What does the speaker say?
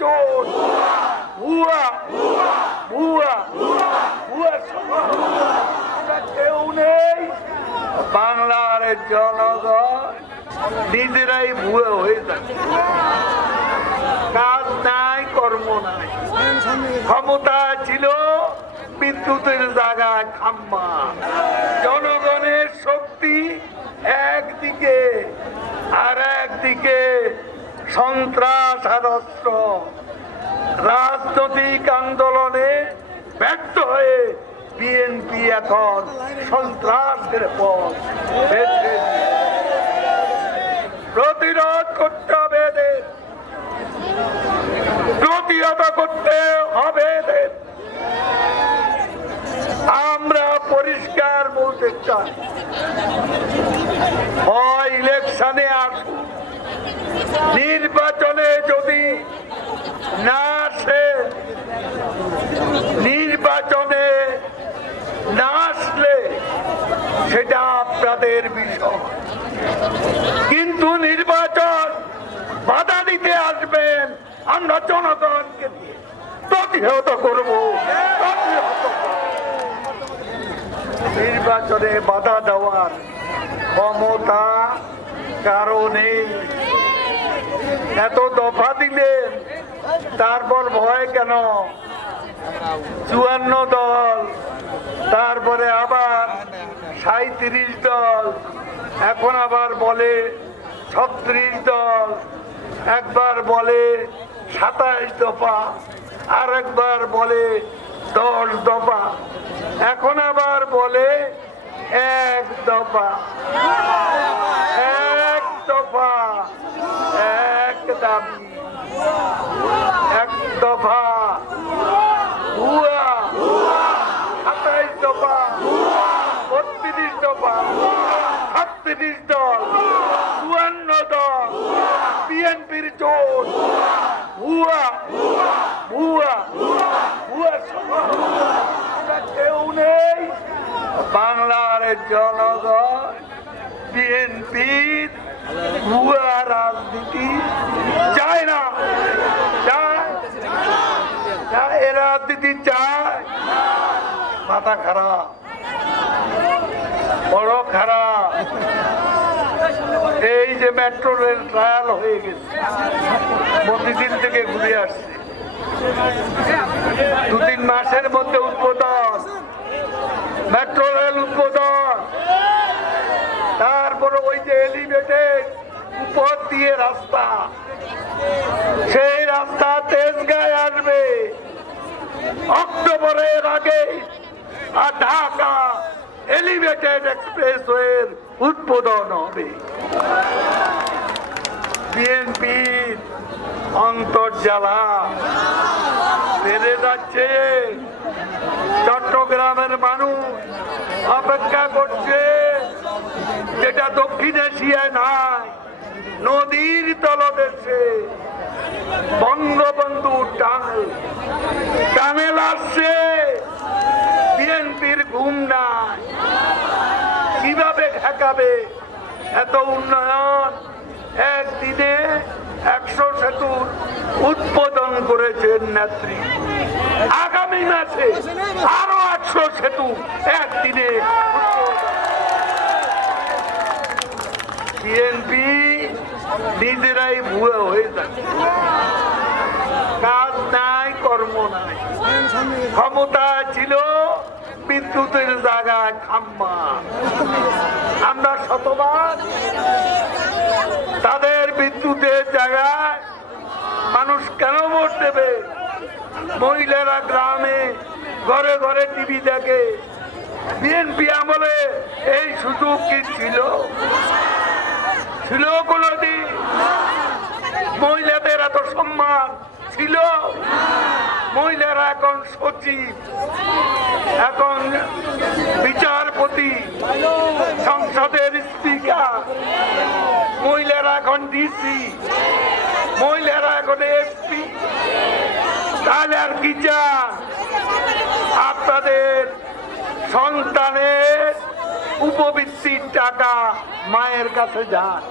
চোর, ভুয়া ভুয়া ভুয়া আমরা কেউ নেই। বাংলার জনগণ নিজেরাই ভুয়া হয়ে থাকে, কাজ নাই কর্ম নাই। ক্ষমতা ছিল বিদ্যুতের জায়গায় খাম্বা, জনগণের শক্তি একদিকে আর একদিকে সন্ত্রাস আর অস্ত্র। রাজনৈতিক আন্দোলনে ব্যর্থ হয়ে বিএনপি এখন সন্ত্রাসের পথ বেছে প্রতিরোধ করতে হবে এদের, প্রতিহত করতে হবে এদের। আমরা পরিষ্কার বলতে চাই, হয় ইলেকশনে আসুন, নির্বাচনে যদি না আসে, নির্বাচনে না আসলে সেটা আপনাদের বিষয়, কিন্তু নির্বাচন বাধা দিতে আসবেন আমরা জনগণকে দিয়ে প্রতিহত করবো। নির্বাচনে বাধা দেওয়ার ক্ষমতা কারণে এত দফা দিলেন, তারপর ভয় কেন? 54 দল, তারপরে আবার 37 দল, এখন আবার বলে 36 দল, একবার বলে 27 দফা, আর একবার বলে 10 দফা, এখন আবার বলে 1 দফা। 1 দফা, 1 দাবি, 1 দফা ভুয়া, 27 দফা, 32 দফা, 36 দল, 54 দল, বিএনপির চোর, ভুয়া ভুয়া ভুয়া আমরা কেউ নেই। বাংলার জনগণ বিএনপির ভুয়া রাজনীতি চায় না, এ রাজনীতি চায়। মাথা খারাপ, বড় খারাপ। এই যে মেট্রো রেল ট্রায়াল হয়ে গেছে, প্রতিদিন থেকে ঘুরে আসছে, 2-3 মাসের মধ্যে উদ্বোধন, মেট্রো রেল উদ্বোধন। তারপরে ওই যে এলিভেটেড উপর দিয়ে রাস্তা, সেই রাস্তা তেজগাঁয় আসবে অক্টোবরের আগে, আর ঢাকা এলিভেটেড এক্সপ্রেসওয়ের উদ্বোধন হবে। বিএনপির অন্তর্জালা বেড়ে যাচ্ছে। চট্টগ্রামের মানুষ অপেক্ষা করছে, যেটা দক্ষিণ এশিয়ায় নাই, নদীর তলদেশে বঙ্গবন্ধু টানেল আসছে। বিএনপির ঘুম নাই, কিভাবে ঠেকাবে এত উন্নয়ন? একদিনে 100 সেতুর উদ্বোধন করেছেন নেত্রী, আগামী মাসে আরো 100 সেতু একদিনে। বিএনপি নিজেরাই ভুয়া হয়ে যাচ্ছে, কাজ নাই কর্ম নাই। ক্ষমতা ছিল বিদ্যুতের জায়গায় খাম্বা, আমরা শতবার তাদের বিদ্যুতের জায়গায় মানুষ কেন ভোট দেবে? মহিলারা গ্রামে ঘরে ঘরে টিভি দেখে। বিএনপি আমলে এই সুযোগ কি ছিল? ছিল কোনদিন? মহিলাদের এত সম্মান ছিল? মহিলারা এখন সচিব, এখন বিচারপতি, সংসদের স্পিকার, মহিলারা এখন ডিসি, মহিলারা এখন এসপি। তাহলে আর কি চান? আপনাদের সন্তানের উপবৃত্তির টাকা মায়ের কাছে যান,